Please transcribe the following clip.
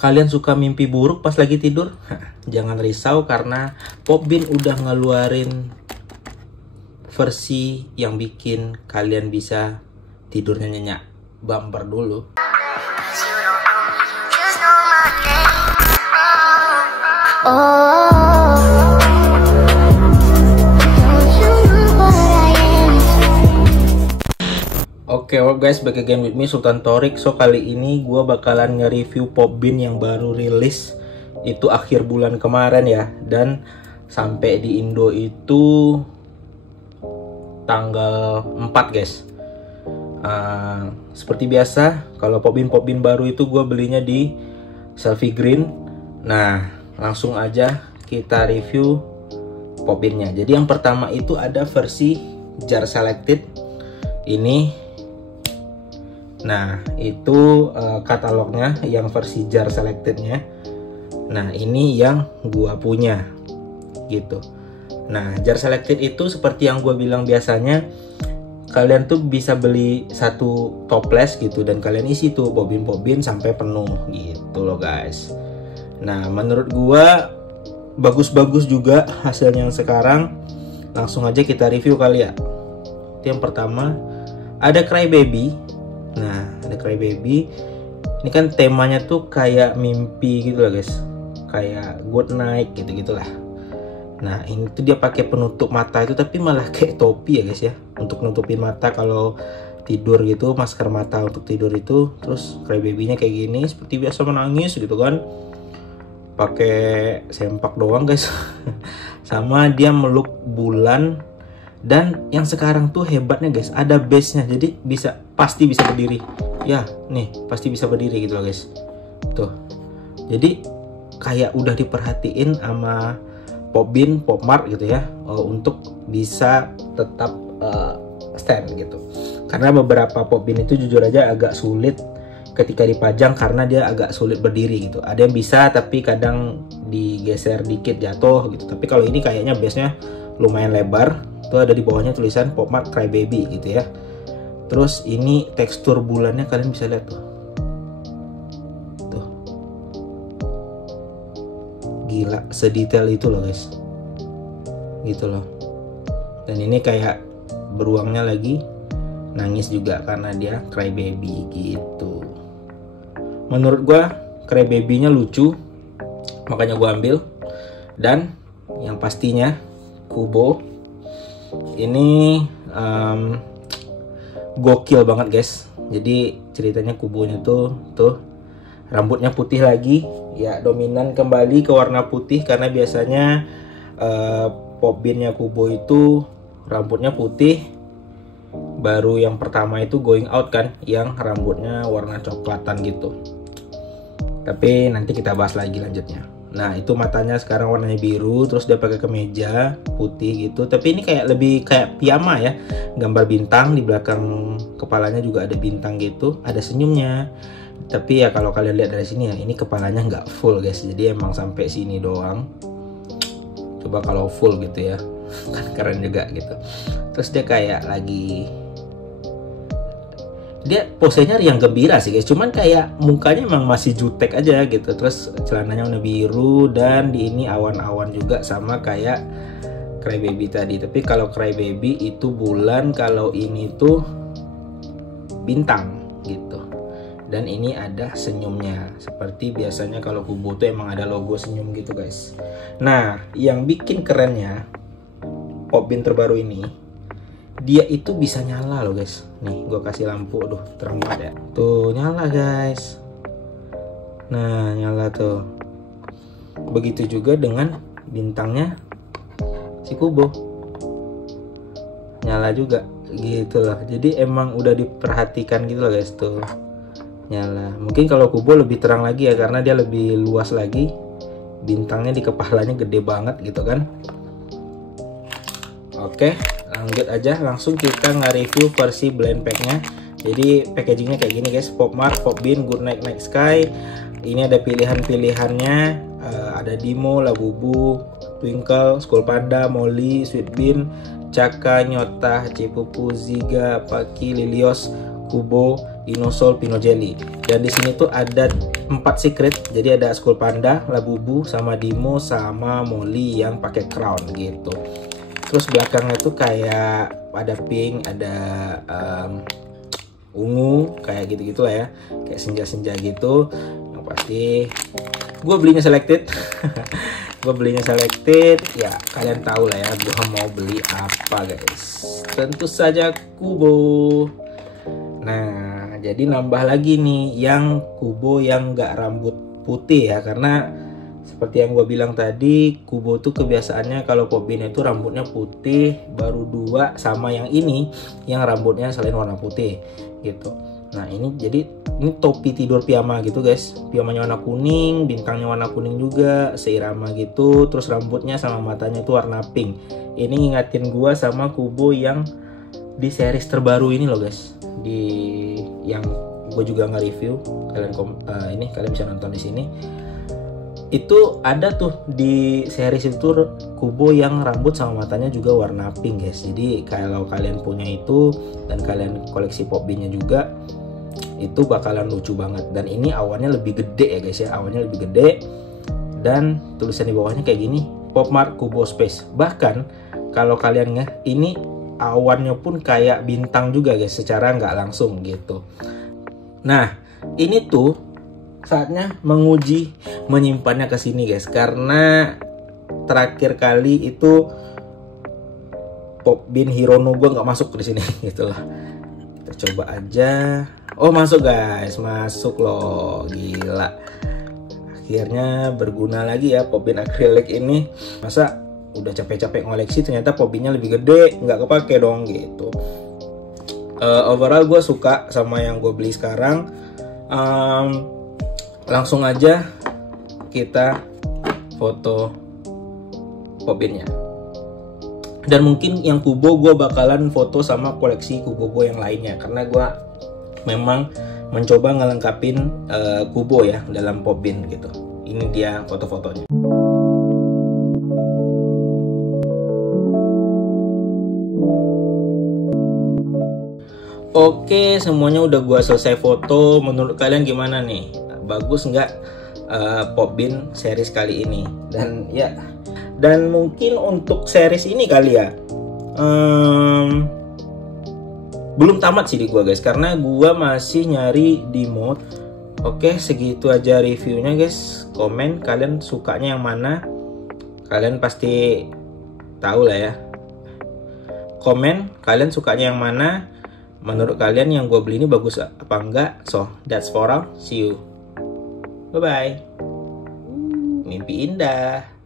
kalian suka mimpi buruk pas lagi tidur? Jangan risau karena Popbean udah ngeluarin versi yang bikin kalian bisa tidurnya nyenyak. Bumper dulu. Oke, guys, back again with me Sultan Thorik. So kali ini gue bakalan nge-review Popbean yang baru rilis itu akhir bulan kemarin ya, dan sampai di Indo itu tanggal 4 guys. Seperti biasa kalau Popbean baru itu gue belinya di Selfie Green. Nah, langsung aja kita review Popbean-nya. Jadi yang pertama itu ada versi jar selected ini. Nah, itu katalognya yang versi jar selectednya. Nah, ini yang gua punya gitu. Nah, jar selected itu seperti yang gua bilang biasanya, kalian tuh bisa beli satu toples gitu dan kalian isi tuh Popbean sampai penuh gitu loh guys. Nah, menurut gua bagus-bagus juga hasilnya yang sekarang. Langsung aja kita review kali ya. Itu yang pertama ada Crybaby. Nah, ada Crybaby. Ini kan temanya tuh kayak mimpi gitu lah guys, kayak good night gitu-gitulah. Nah, ini tuh dia pakai penutup mata itu, tapi malah kayak topi ya guys ya, untuk nutupin mata kalau tidur gitu, masker mata untuk tidur itu. Terus Crybaby-nya kayak gini, seperti biasa menangis gitu kan, pakai sempak doang guys. Sama dia meluk bulan. Dan yang sekarang tuh hebatnya guys, ada base-nya, jadi pasti bisa berdiri. Ya, nih pasti bisa berdiri gitu loh guys. Tuh. Jadi kayak udah diperhatiin sama Popbean, Popmart gitu ya, untuk bisa tetap stand gitu. Karena beberapa Popbean itu jujur aja agak sulit ketika dipajang karena dia agak sulit berdiri gitu. Ada yang bisa tapi kadang digeser dikit jatuh gitu. Tapi kalau ini kayaknya base-nya lumayan lebar. Itu ada di bawahnya tulisan Popmart Crybaby gitu ya. Terus ini tekstur bulannya kalian bisa lihat tuh. Tuh. Gila, sedetail itu loh guys. Gitu loh. Dan ini kayak beruangnya lagi nangis juga karena dia Crybaby gitu. Menurut gua Crybaby-nya lucu, makanya gua ambil. Dan yang pastinya Kubo ini gokil banget guys. Jadi ceritanya Kubonya tuh rambutnya putih lagi ya, dominan kembali ke warna putih karena biasanya Popbean-nya Kubo itu rambutnya putih. Baru yang pertama itu Going Out kan, yang rambutnya warna coklatan gitu. Tapi nanti kita bahas lagi lanjutnya. Nah, itu matanya sekarang warnanya biru, terus dia pakai kemeja putih gitu. Tapi ini kayak lebih kayak piyama ya, gambar bintang di belakang kepalanya juga ada bintang gitu, ada senyumnya. Tapi ya kalau kalian lihat dari sini ya, ini kepalanya nggak full guys, jadi emang sampai sini doang. Coba kalau full gitu ya, kan keren juga gitu. Terus dia kayak lagi, dia posenya yang gembira sih guys, cuman kayak mukanya emang masih jutek aja gitu. Terus celananya warna biru dan di ini awan-awan juga sama kayak Crybaby tadi. Tapi kalau Crybaby itu bulan, kalau ini tuh bintang gitu. Dan ini ada senyumnya seperti biasanya kalau Kubo tuh emang ada logo senyum gitu guys. Nah, yang bikin kerennya Popbean terbaru ini, dia itu bisa nyala loh guys. Nih gue kasih lampu, aduh terang banget ya. Tuh nyala guys. Nah nyala tuh. Begitu juga dengan bintangnya si Kubo, nyala juga gitu loh. Jadi emang udah diperhatikan gitu loh guys, tuh nyala. Mungkin kalau Kubo lebih terang lagi ya karena dia lebih luas lagi. Bintangnya di kepalanya gede banget gitu kan. Oke, lanjut aja, langsung kita nge-review versi blend pack-nya. Jadi packagingnya kayak gini guys, Popmart, Popbean, Good Night Night Sky. Ini ada pilihan-pilihannya, ada Dimo, Labubu, Twinkle, Skull Panda, Molly, Sweet Bean, Chaka, Nyota, Cipupu, Ziga, Paki, Lilios, Kubo, Inosol, Pino Jelly. Dan di sini tuh ada 4 secret. Jadi ada Skull Panda, Labubu, sama Dimo, sama Molly yang pakai crown gitu. Terus belakangnya tuh kayak ada pink, ada ungu, kayak gitu-gitu lah ya, kayak senja-senja gitu. Yang pasti gue belinya selected. Gue belinya selected, ya kalian tahu lah ya gue mau beli apa guys. Tentu saja Kubo. Nah, jadi nambah lagi nih yang Kubo yang nggak rambut putih ya, karena seperti yang gue bilang tadi, Kubo tuh kebiasaannya kalau Popbin itu rambutnya putih, baru 2 sama yang ini yang rambutnya selain warna putih gitu. Nah ini jadi ini topi tidur piyama gitu guys, piyamanya warna kuning, bintangnya warna kuning juga, seirama gitu, terus rambutnya sama matanya itu warna pink. Ini ngingatin gue sama Kubo yang di series terbaru ini loh guys, di yang gue juga nge-review, kalian bisa nonton di sini. Itu ada tuh di series itu Kubo yang rambut sama matanya juga warna pink guys. Jadi kalau kalian punya itu dan kalian koleksi Popbinnya juga, itu bakalan lucu banget. Dan ini awannya lebih gede ya guys ya, awannya lebih gede, dan tulisan di bawahnya kayak gini, Popmart Kubo Space. Bahkan kalau kalian ini awannya pun kayak bintang juga guys, secara nggak langsung gitu. Nah ini tuh saatnya menguji menyimpannya ke sini guys, karena terakhir kali itu Popbin Hirono gue nggak masuk di sini gitu lah. Kita coba aja. Oh masuk guys, masuk loh, gila. Akhirnya berguna lagi ya Popbin akrilik ini. Masa udah capek-capek ngoleksi ternyata Popbinnya lebih gede, nggak kepake dong gitu. Overall gue suka sama yang gue beli sekarang. Langsung aja kita foto Popbinnya. Dan mungkin yang Kubo gue bakalan foto sama koleksi Kubo gue yang lainnya, karena gue memang mencoba ngelengkapin Kubo ya dalam Popbin gitu. Ini dia foto-fotonya. Oke, semuanya udah gue selesai foto. Menurut kalian gimana nih? Bagus nggak Popbin series kali ini? Dan mungkin untuk series ini kali ya, belum tamat sih di gua guys, karena gua masih nyari di mode. Oke, segitu aja reviewnya guys. Komen kalian sukanya yang mana, kalian pasti tahu lah ya. Komen kalian sukanya yang mana, menurut kalian yang gue beli ini bagus apa enggak. So that's for all, see you, bye bye. Mimpi indah.